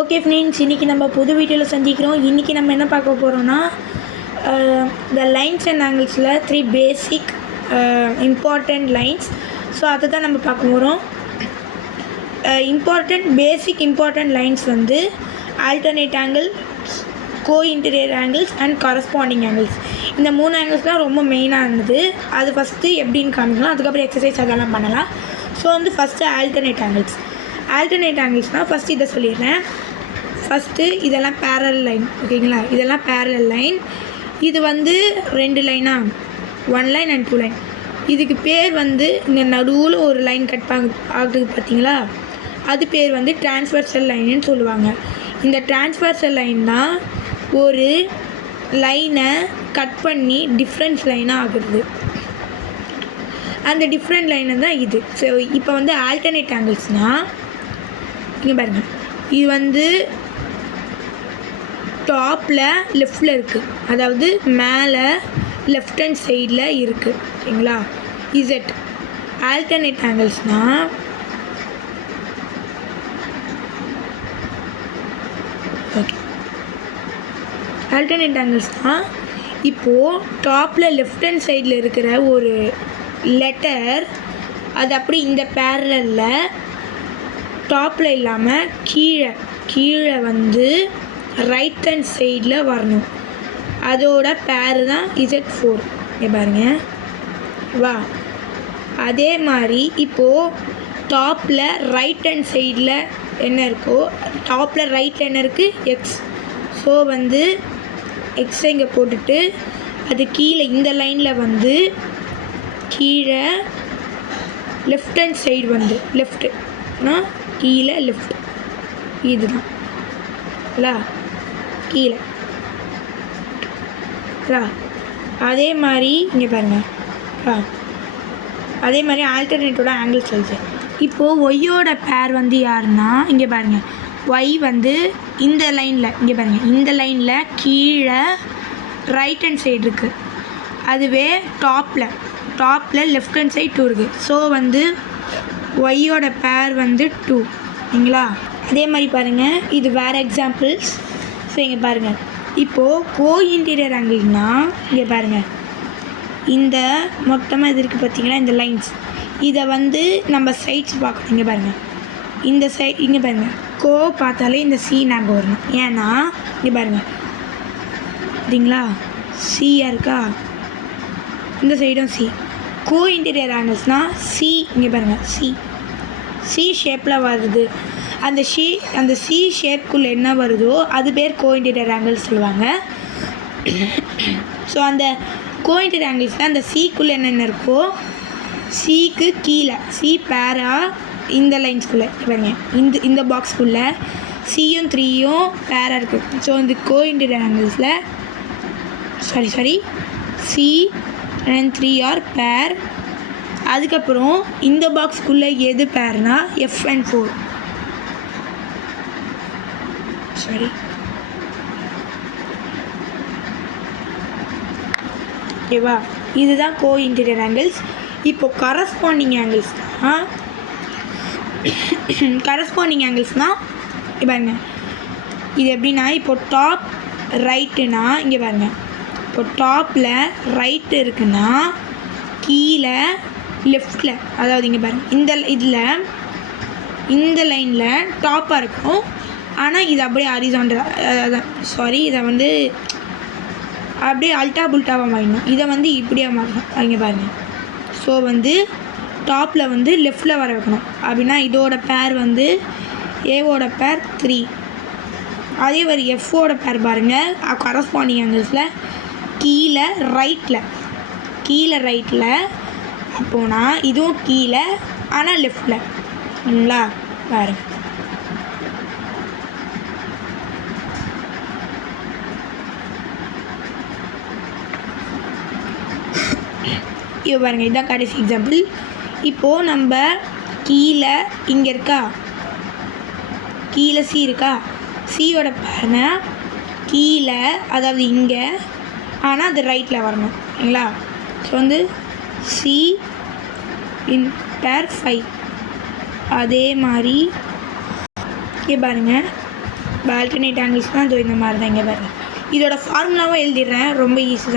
Okay friends, இன்றைக்கி நம்ம புது வீடியோவில் சந்திக்கிறோம். இன்றைக்கி நம்ம என்ன பார்க்க போகிறோன்னா, த லைன்ஸ் அண்ட் ஆங்கிள்ஸில் 3 பேசிக் இம்பார்ட்டண்ட் லைன்ஸ். ஸோ அதை தான் நம்ம பார்க்க போகிறோம். இம்பார்ட்டண்ட் லைன்ஸ் வந்து alternate angle, cointerior angles and corresponding angles. இந்த 3 ஆங்கிள்ஸ் தான் ரொம்ப மெயினானது. அது ஃபஸ்ட்டு எப்படின்னு காமிக்கலாம், அதுக்கப்புறம் எக்ஸசைஸ் அதெல்லாம் பண்ணலாம். ஸோ வந்து ஃபஸ்ட்டு ஆல்டர்னேட் ஆங்கிள்ஸ்னால் ஃபஸ்ட்டு இதை சொல்லிடுறேன். ஃபஸ்ட்டு இதெல்லாம் பேரல் லைன், ஓகேங்களா? இதெல்லாம் பேரல் லைன். இது வந்து 2 லைனாக, 1 லைன் அண்ட் 2 லைன். இதுக்கு பேர் வந்து இந்த நடுவில் ஒரு லைன் கட் ஆகுது பார்த்தீங்களா, அது பேர் வந்து டிரான்ஸ்வர்சல் லைன்னு சொல்லுவாங்க. இந்த டிரான்ஸ்வர்சல் லைன் தான் ஒரு லைனை கட் பண்ணி டிஃப்ரென்ஸ் லைனாக ஆகுது. அந்த டிஃப்ரெண்ட் லைனை தான் இது. ஸோ இப்போ வந்து ஆல்டர்னேட் ஆங்கிள்ஸ்னால் இங்கே பாருங்கள், இது வந்து டாப்பில் லெஃப்டில் இருக்குது, அதாவது மேலே லெஃப்ட் ஹேண்ட் சைடில் இருக்குது, ஓகேங்களா? இசட். ஆல்டர்னேட் ஆங்கிள்ஸ்னால் இப்போது டாப்பில் லெஃப்ட் ஹேண்ட் சைடில் இருக்கிற ஒரு லெட்டர் அது அப்படி இந்த பேரலில் டாப்பில் இல்லாமல் கீழே வந்து ரைட் ஹேண்ட் சைடில் வரணும். அதோட பேர் தான் Z4. பாருங்க வா. அதே மாதிரி இப்போது டாப்பில் ரைட் ஹேண்ட் சைடில் என்ன இருக்கோ, டாப்பில் ரைட்டில் என்ன இருக்குது, எக்ஸ். ஸோ வந்து எக்ஸை இங்கே போட்டுட்டு அது கீழே இந்த லைனில் வந்து கீழே லெஃப்ட் ஹேண்ட் சைடு வந்து லெஃப்ட்டுனா கீழே லெஃப்ட், இதுதான் கீழே. அதே மாதிரி இங்கே பாருங்கள், அதே மாதிரி ஆல்டர்னேட்டோட ஆங்கிள் சொல்லுது. இப்போது ஒய்யோட பேர் வந்து யாருன்னா இங்கே பாருங்கள், ஒய் வந்து இந்த லைனில், இங்கே பாருங்கள், இந்த லைனில் கீழே ரைட் ஹேண்ட் சைடு இருக்குது. அதுவே டாப்பில் லெஃப்ட் ஹேண்ட் சைடு 2 இருக்குது. ஸோ வந்து ஒய்யோட பேர் வந்து 2, சரிங்களா? அதே மாதிரி பாருங்கள், இது வேறு எக்ஸாம்பிள்ஸ். ஸோ இங்கே பாருங்கள், இப்போது கோஇன்டீரியர் ஆங்கிள்னால் இங்கே பாருங்கள், இந்த மொத்தமாக இது இருக்குது பார்த்தீங்களா, இந்த லைன்ஸ், இதை வந்து நம்ம சைட்ஸ் பார்க்கணும். இங்கே பாருங்கள், இந்த சைட் இங்கே பாருங்கள், கோ பார்த்தாலே இந்த சி ஞாபகம் வரணும். ஏன்னா இங்கே பாருங்கள், சரிங்களா, சியாக இருக்கா, இந்த சைடும் சி. கோஇன்டீரியர் ஆங்கிள்ஸ்னால் சி, இங்கே பாருங்கள், சி ஷேப்பில் வருது. அந்த சி ஷேப்புக்குள்ளே என்ன வருதோ அது பேர் கோஇன்டீரியர் ஆங்கிள்ஸ் சொல்லுவாங்க. ஸோ அந்த கோஇன்டீரியர் ஆங்கிள்ஸில் அந்த சிக்குள்ளே என்னென்ன இருக்கோ, சிக்கு கீழே சி பேராக இந்த லைன்ஸ்குள்ளே பாருங்க, இந்த பாக்ஸ்குள்ளே சியும் 3யும் பேராக இருக்குது. ஸோ இந்த கோஇன்டீரியர் ஆங்கிள்ஸில் சாரி சி and 3 ஆர் பேர். அதுக்கப்புறம் இந்த பாக்ஸ்க்குள்ளே எது பேர்னா F and 4. சரி, ஓகேவா? இதுதான் கோஇன்டீரியர் ஆங்கிள்ஸ். இப்போ கரஸ்பாண்டிங் ஆங்கிள்ஸ்னால் பாருங்க, இது எப்படின்னா, இப்போ டாப் ரைட்டுனா இங்கே பாருங்க, இப்போ டாப்பில் ரைட்டு இருக்குன்னா கீழே லெஃப்டில், அதாவது இங்கே பாருங்கள், இந்த லைனில் டாப்பாக இருக்கும். ஆனால் இது அப்படியே ஹாரிசான்டல், இதை வந்து அப்படியே அல்டா புல்ட்டாவாக மாறிடணும். இதை வந்து இப்படியே மாறணும். இங்கே பாருங்கள். ஸோ வந்து டாப்பில் வந்து லெஃப்டில் வர வைக்கணும். அப்படின்னா இதோட பேர் வந்து ஏவோட பேர் 3. அதே மாதிரி எஃப்போட பேர் பாருங்கள், கரஸ்பாண்டிங் ஆங்கிள்ஸில் கீழே ரைட்டில் அப்போனா இதுவும் கீழே ஆனால் லெஃப்டில், சரிங்களா? பாருங்க, இது பாருங்கள், இதுதான் கடைசி எக்ஸாம்பிள். இப்போது நம்ம கீழே இங்கே இருக்கா, கீழே சி இருக்கா, சியோட பேர்னா கீழே, அதாவது இங்கே, ஆனால் அது ரைட்டில் வரணும், சரிங்களா? ஸோ வந்து சி இன் பேர் 5. அதே மாதிரி இங்கே பாருங்கள், ஆல்டர்னேட் ஆங்கிள்ஸ்னால் இதோ இந்த மாதிரி தான் இங்கே பாருங்கள். இதோட ஃபார்முலாவும் எழுதிடுறேன், ரொம்ப ஈஸி தான்.